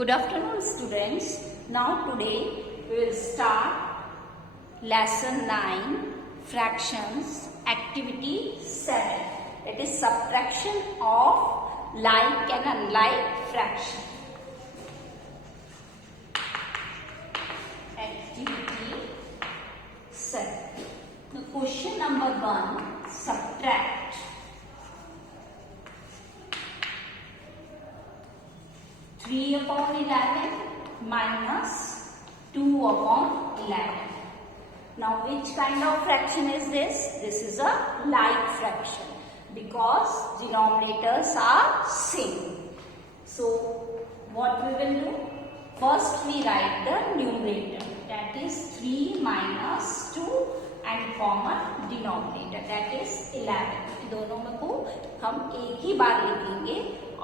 Good afternoon, students. Now today we will start lesson 9, fractions, activity 7. That is subtraction of like and unlike fraction. Activity 7. The question number 1, subtract 3 upon 11 minus 2 upon 11. Now which kind of fraction is this? This is a like fraction because denominators are same. So what we will do? First we write the numerator, that is 3 minus 2 and common denominator, that is 11. दोनों में को हम एक ही बार लिखेंगे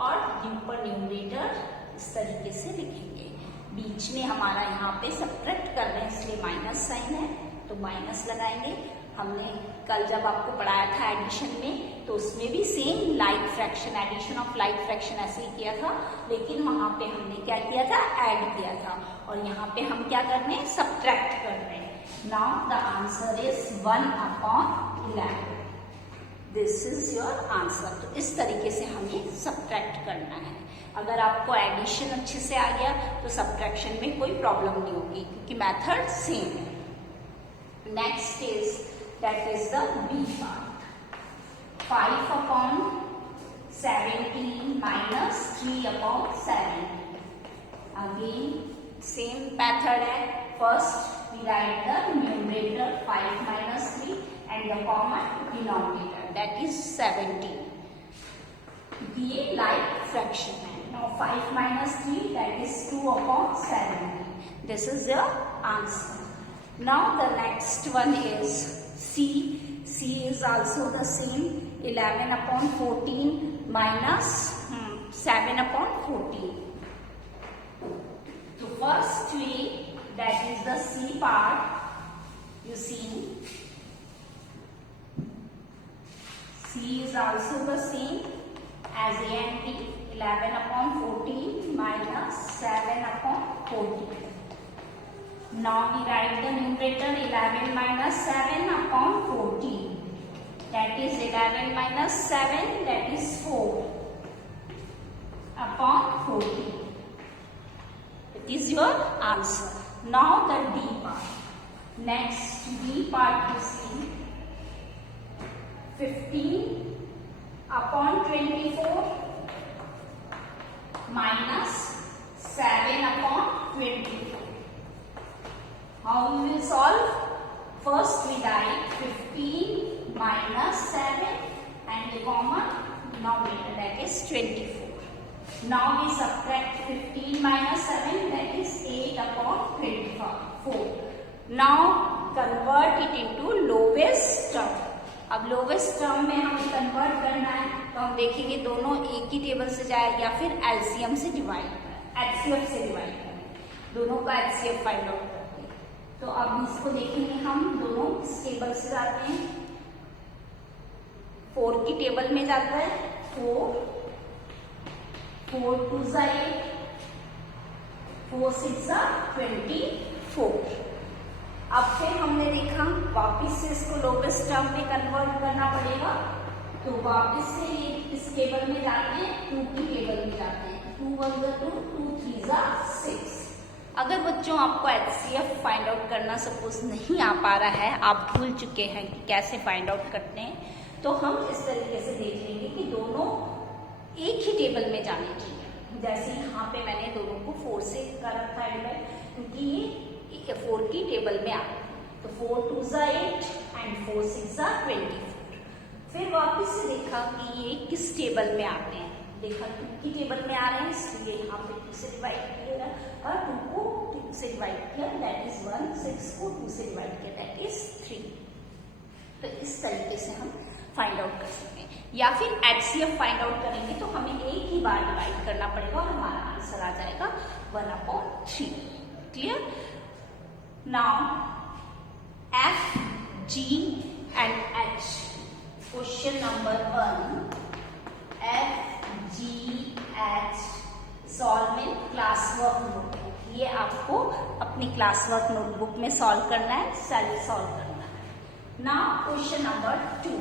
और ऊपर numerator इस तरीके से लिखेंगे. बीच में हमारा यहाँ पे सब्ट्रैक्ट कर रहे हैं इसलिए माइनस साइन है तो माइनस लगाएंगे. हमने कल जब आपको पढ़ाया था एडिशन में तो उसमें भी same like fraction, addition of like fraction ऐसे ही किया था, लेकिन वहां पे हमने क्या किया था, ऐड किया था. और यहाँ पे हम क्या कर रहे हैं, सब्ट्रैक्ट कर रहे हैं. Now the answer is 1 upon 11. This is your answer. तो इस तरीके से हमें सब्ट्रैक्ट करना है. अगर आपको एडिशन अच्छे से आ गया तो सब्ट्रैक्शन में कोई प्रॉब्लम नहीं होगी क्योंकि मेथड सेम है. Next is that is the B part. 5 upon 17 minus 3 upon 7. Again same method है. First we write the numerator 5 minus 3 and the common denominator, that is 17. ये लाइक फ्रैक्शन है. Now 5 minus 3, that is 2 upon 17. This is your answer. Now the next one is C. C is also the same. 11 upon 14 minus 7 upon 14. So first way, that is the C part. You see, C is also the same as A and B. 11 upon 14 minus 7 upon 14. Now we write the numerator 11 minus 7 upon 14. That is 11 minus 7, that is 4 upon 14. It is your answer. Now the D part. Next D part you see 15 upon 24 minus 7 upon 24. How we will solve? First we write 15 minus 7 and the common denominator, that is 24. Now we subtract 15 minus 7, that is 8 upon 24. Now convert it into lowest term. अब lowest term में हमें convert करना है तो हम देखेंगे दोनों एक ही टेबल से जाए या फिर एलसीएम से डिवाइड करें, एचसीएफ से डिवाइड करें. दोनों का एचसीएफ फाइंड आउट करते हैं. तो अब इसको देखेंगे हम दोनों किस टेबल से जाते हैं. 4 की टेबल में जाता है. 4 2 जा 8, 4 6 जा 24. अब फिर हमने देखा वापिस से इसको लोवेस्ट टर्म में कन्वर्ट करना पड़ेगा तो वापिस से ये इस टेबल में जाते हैं, 2 की टेबल में जाते हैं. 2 1 जा 2, 2 3 जा 6. अगर बच्चों आपको एचसीएफ फाइंड आउट करना सपोज नहीं आ पा रहा है, आप भूल चुके हैं कि कैसे फाइंड आउट करते हैं, तो हम इस तरीके से देख लेंगे कि दोनों एक ही टेबल में जाने चाहिए. जैसे यहाँ पे मैंने दोनों को 4 से कर रखा है क्योंकि ये 4 की टेबल में आते हैं. तो 4 2 जा 8 एंड 4 6 जा 24. फिर वापस से देखा कि ये किस टेबल में आते हैं. देखा 2 की टेबल में आ रहे हैं इसलिए यहाँ पे 2 से डिवाइड किया और 2 को 2 से डिवाइड किया, दैट इज 1. 6 को 2 से डिवाइड किया, दैट इज 3. तो इस तरीके से हम फाइंड आउट कर सकते हैं. या फिर एचसीएफ फाइंड आउट करेंगे तो हमें एक ही बार डिवाइड करना पड़ेगा और हमारा आंसर आ जाएगा 1/3. Clear? Now F, G and H. Question number 1. F, G, H. Solve में class work ये आपको अपनी क्लास वर्क नोटबुक में सॉल्व करना है, सेल्फ सॉल्व करना है। Now question number 2।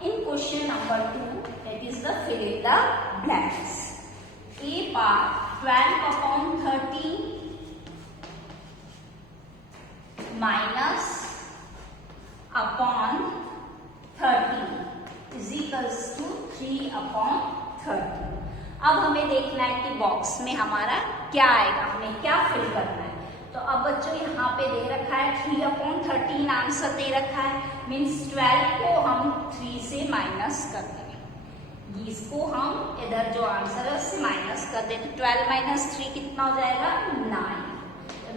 In question number 2, that is the fill in the blanks. A part 12 upon 13 minus upon 13 is equals to 3 upon 13. अब हमें देखना है कि बॉक्स में हमारा क्या आएगा, हमें क्या फिल करना है। तो अब बच्चों यहाँ पे दे रखा है 3 अपॉन 13 आंसर दे रखा है, मीन्स 12 को हम 3 से माइनस कर देंगे। इसको हम इधर जो आंसर है उससे माइनस कर दें, तो 12 माइनस 3 कितना हो जाएगा 9,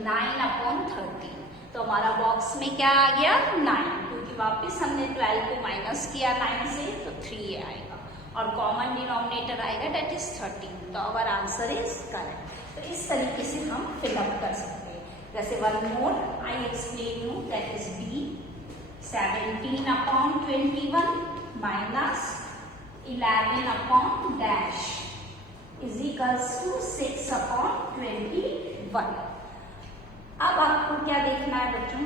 9 अपॉन 13। तो हमारा बॉक्स में क्या आ गया 9, क्योंकि वापस हमने 12 को माइनस किया 9 से, तो 3 आएगा और कॉमन डिनोमिनेटर आएगा दैट इज 13। तो आवर आंसर इज करेक्ट। तो इस तरीके से हम फिलअप कर सकते हैं। जैसे one more I explain you, that is B 17 upon 21 minus 11 upon dash is equals to 6 upon 21। अब आपको क्या देखना है बच्चों,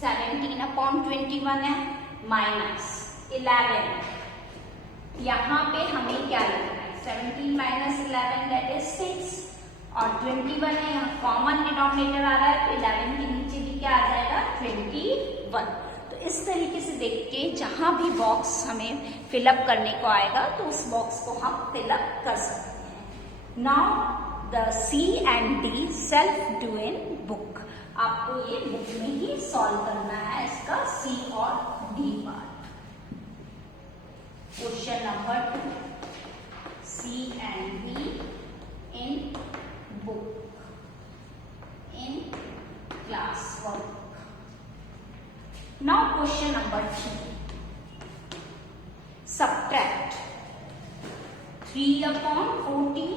17 अपॉन 21 है माइनस 11, यहाँ पे हमें क्या लिखना है 17 माइनस 11 दैट इज 6 और 21 है, यहाँ कॉमन डिनोमिनेटर आ रहा है, तो 11 के नीचे भी क्या आ जाएगा 21। तो इस तरीके से देख के जहां भी बॉक्स हमें फिलअप करने को आएगा तो उस बॉक्स को हम फिलअप कर सकते हैं। Now the C and D self do in book. आपको ये बुक में ही सॉल्व करना है इसका सी और D part. Question number 2, C and D in book in classwork. Now question number 3. Subtract 3 upon 14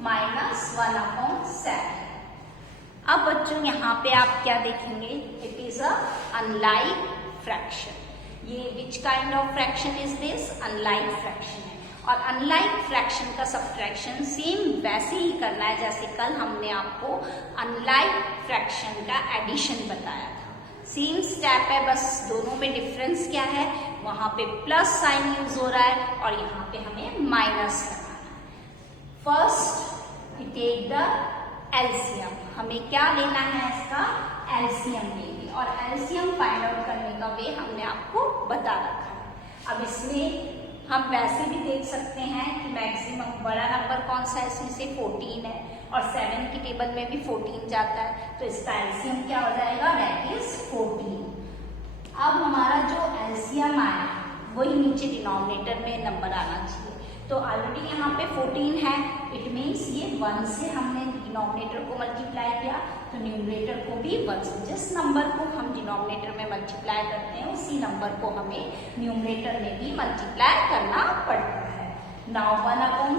minus 1 upon 7. अब बच्चों यहाँ पे आप क्या देखेंगे, it is a unlike fraction. ये which kind of fraction is this, unlike fraction है। और अनलाइक फ्रैक्शन का सब्ट्रैक्शन सेम वैसे ही करना है जैसे कल हमने आपको अनलाइक फ्रैक्शन का एडिशन बताया था। सेम स्टेप है, बस दोनों में डिफरेंस क्या है, वहां पे प्लस साइन यूज हो रहा है और यहाँ पे हमें माइनस लगाना है। First we take the LCM, हमें क्या लेना है इसका एलसीएम लेंगे और एलसीएम फाइंड आउट करने का वे हमने आपको बता रखा है। अब इसमें हम वैसे भी देख सकते हैं कि मैक्सिमम बड़ा नंबर कौन सा है, इसमें से 14 है और 7 की टेबल में भी 14 जाता है, तो इसका एलसीएम क्या हो जाएगा दैट इज 14। अब हमारा जो एलसीएम आया वही नीचे डिनोमिनेटर में नंबर आना चाहिए। तो ऑलरेडी यहाँ पे 14 है, इट मीन्स ये 1 से हमने डिनोमिनेटर को मल्टीप्लाई किया, तो न्यूमरेटर को भी 1 से। जिस नंबर को हम डिनोमिनेटर में मल्टीप्लाई करते हैं उसी नंबर को हमें न्यूमरेटर में भी मल्टीप्लाई करना पड़ता है। नाउ 1 अपॉन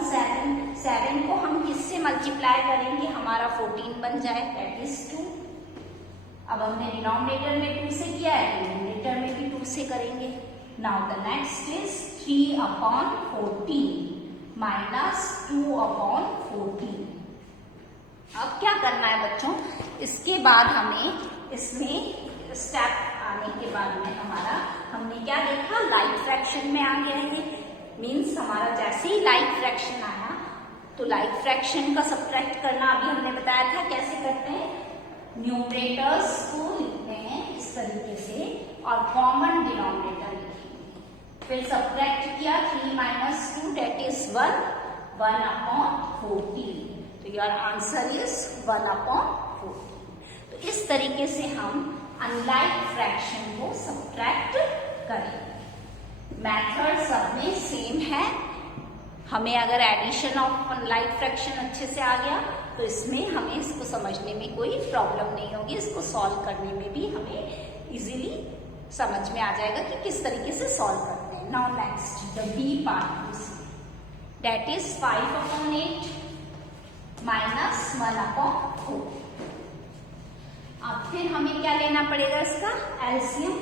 7 को हम किससे मल्टीप्लाई करेंगे, हमारा 14 बन जाए दैट इज 2। अब हमने डिनोमिनेटर में 2 से किया है, न्यूमरेटर में भी 2 से करेंगे। Now the next is 3 upon 14 minus 2 upon 14। अब क्या करना है बच्चों, इसके बाद हमें इसमें स्टेप आने के बाद में हमने क्या देखा, लाइक फ्रैक्शन में आ गया है। मीन्स हमारा जैसे ही लाइक फ्रैक्शन आया तो लाइक फ्रैक्शन का सब्ट्रैक्ट करना अभी हमने बताया था कैसे करते हैं, न्यूमरेटर्स को लिखते हैं इस तरीके से और कॉमन डिनोमिनेटर लिखेंगे। फिर सब्ट्रैक्ट किया 3 माइनस 2 दैट इज 1 अपॉन 14। तो योर आंसर इज 1 अपॉन 14। तो इस तरीके से हम अनलाइक फ्रैक्शन को सब्ट्रैक्ट करेंगे। मेथड सब में सेम है। हमें अगर एडिशन ऑफ अनलाइक फ्रैक्शन अच्छे से आ गया तो इसमें हमें इसको समझने में कोई प्रॉब्लम नहीं होगी, इसको सॉल्व करने में भी हमें इजीली समझ में आ जाएगा कि किस तरीके से सॉल्व करते हैं। Now next the B part that is 5 upon 8 minus 1 upon 4। अब फिर हमें क्या लेना पड़ेगा, इसका एलसीएम।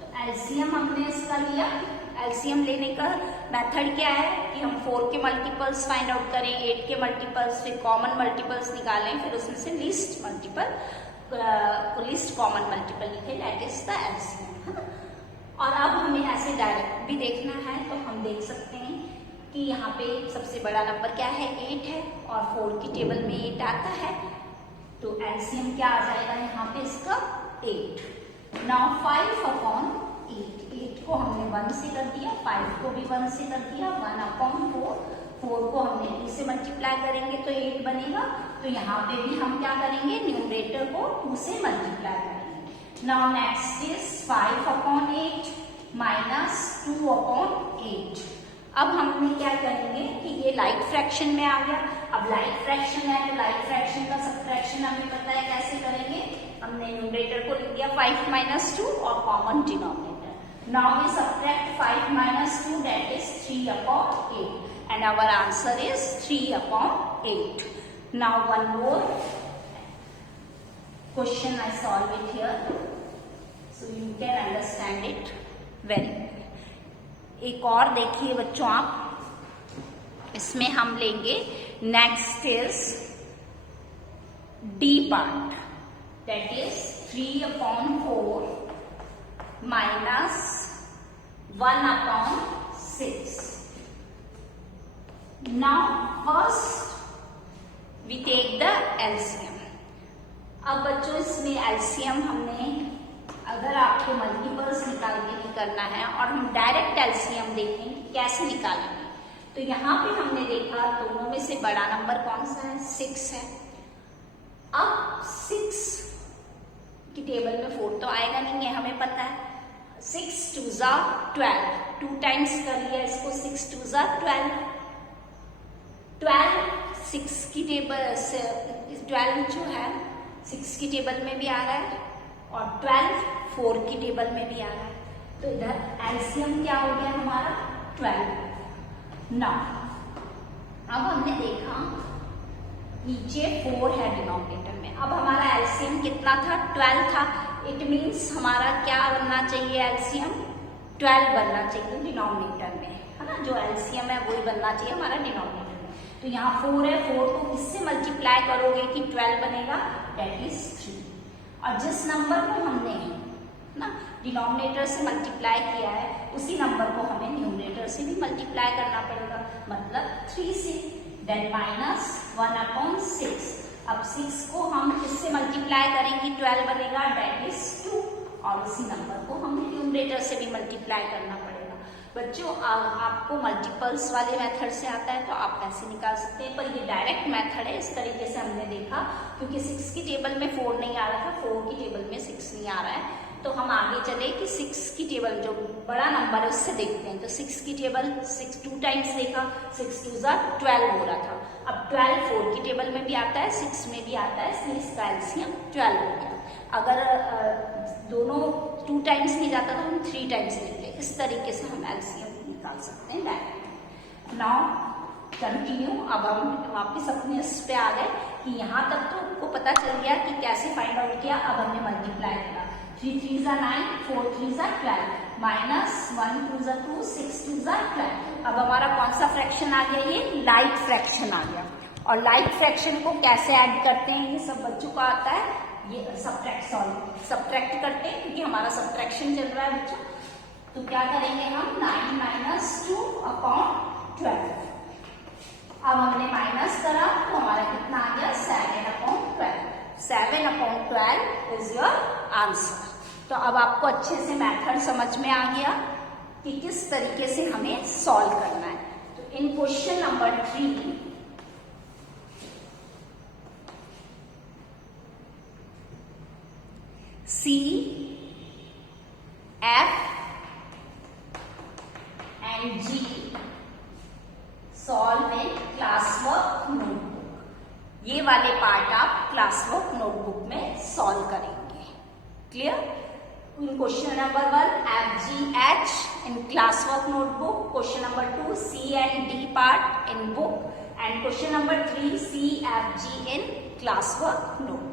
तो एलसीएम हमने इसका लिया, एलसीएम लेने का मेथड क्या है कि हम 4 के मल्टीपल्स फाइंड आउट करें, 8 के मल्टीपल्स, फिर कॉमन मल्टीपल्स निकालें, फिर उसमें से लीस्ट कॉमन मल्टीपल लिखें, दैट इज द एलसीएम। और अब हमें ऐसे डायरेक्ट भी देखना है, तो हम देख सकते हैं कि यहाँ पे सबसे बड़ा नंबर क्या है, 8 है, और 4 की टेबल में 8 आता है, तो एलसीएम क्या आ जाएगा यहाँ पे इसका 8। नाउ 5 अपॉन 8 को हमने 1 से कर दिया, 5 को भी 1 से कर दिया, 1 अपॉन 4 को हमने 2 से मल्टीप्लाई करेंगे तो 8 बनेगा, तो यहाँ पे भी हम क्या करेंगे, न्यूमरेटर को 2 से मल्टीप्लाई करेंगे। Now next is 5 upon 8 minus 2 upon 8। अब हमने क्या करेंगे कि ये लाइक फ्रैक्शन में आ गया, अब लाइक फ्रैक्शन है तो लाइक फ्रैक्शन का सबट्रैक्शन हमें पता है कैसे करेंगे, हमने न्यूमरेटर को लिख दिया 5 माइनस 2 और common denominator. Now we subtract 5 minus 2, that is 3 upon 8 and our answer is 3 upon 8. Now one more question I solve it here, so you can understand it well. एक और देखिए बच्चों आप, इसमें हम लेंगे next is D part, that is 3 upon 4 minus 1 upon 6. Now first we take the LCM. अब बच्चों इसमें LCM हमने, अगर आपको मल्टीपल्स निकाल के नहीं करना है और हम डायरेक्ट LCM देखें कि कैसे निकालेंगे, तो यहाँ पे हमने देखा दोनों में से बड़ा नंबर कौन सा है, 6 है। अब 6 की टेबल में 4 तो आएगा नहीं है, हमें पता है। 6 2 जा 12, 2 टाइम्स कर लिया इसको, 6 2 जा 12, 6 की टेबल, 12 जो है 6 की टेबल में भी आ रहा है और 12 4 की टेबल में भी आ रहा है, तो इधर एलसीएम क्या हो गया हमारा 12। नाउ अब हमने देखा नीचे 4 है डिनोमिनेटर में, अब हमारा एलसीएम कितना था, 12 था। इट मीन्स हमारा क्या बनना चाहिए, एलसीएम 12 बनना चाहिए डिनोमिनेटर में, है ना, जो एलसीएम है वही बनना चाहिए हमारा डिनोमिनेटर में। तो यहाँ 4 है, 4 को किससे मल्टीप्लाई करोगे कि 12 बनेगा, दैट इज 3। और जिस नंबर को हमने ना डिनोमिनेटर से मल्टीप्लाई किया है, उसी नंबर को हमें न्यूमरेटर से भी मल्टीप्लाई करना पड़ेगा, मतलब 3 से, देन माइनस 1 अपॉन 6। अब 6 को हम किससे मल्टीप्लाई करेंगे, 12 बनेगा, दैट इज 2, और उसी नंबर को हमें न्यूमरेटर से भी मल्टीप्लाई करना पड़ेगा। बच्चों आपको मल्टीपल्स वाले मेथड से आता है तो आप ऐसे निकाल सकते हैं, पर ये डायरेक्ट मेथड है, इस तरीके से हमने देखा, क्योंकि 6 की टेबल में 4 नहीं आ रहा था, 4 की टेबल में 6 नहीं आ रहा है, तो हम आगे चले कि 6 की टेबल जो बड़ा नंबर है उससे देखते हैं। तो 6 की टेबल 6 2 टाइम्स देखा, 6 2 जा 12 हो रहा था, अब 12 4 की टेबल में भी आता है, 6 में भी आता है, इसलिए इसका एलसीएम 12 हो गया। अगर दोनों 2 टाइम्स नहीं जाता तो हम 3 टाइम्स लेते हैं, इस तरीके से हम एलसीएम निकाल सकते हैं डायरेक्ट। नाउ कंटिन्यू, अब हम वापस अपने इस पे आ गए कि यहाँ तक तो आपको पता चल गया कि कैसे फाइंड आउट किया। अब हमने मल्टीप्लाई करा, 3 3 जा 9, 4 3 जा 12, माइनस 1 2 जा 2, 6 2 जा 12। अब हमारा कौन सा फ्रैक्शन आ गया, ये लाइक फ्रैक्शन आ गया। और लाइक फ्रैक्शन को कैसे ऐड करते हैं, ये सब बच्चों को आता है, ये सब्ट्रैक्ट करते हैं, क्योंकि हमारा सब्ट्रैक्शन चल रहा है बच्चों। तो क्या करेंगे हम, 9 माइनस 2 अपॉन 12। अब हमने माइनस करा तो हमारा कितना आ गया, 7 upon 12। 7 upon 12 is your answer. तो अब आपको अच्छे से मेथड समझ में आ गया कि किस तरीके से हमें सॉल्व करना है। तो in question number 3 C, F and G solve in classwork notebook. ये वाले पार्ट आप क्लासवर्क नोटबुक में सॉल्व करेंगे। Clear? In question number 1 F, G, H in classwork notebook, question number 2 C and D part in book, and question number 3 C, F, G in classwork notebook.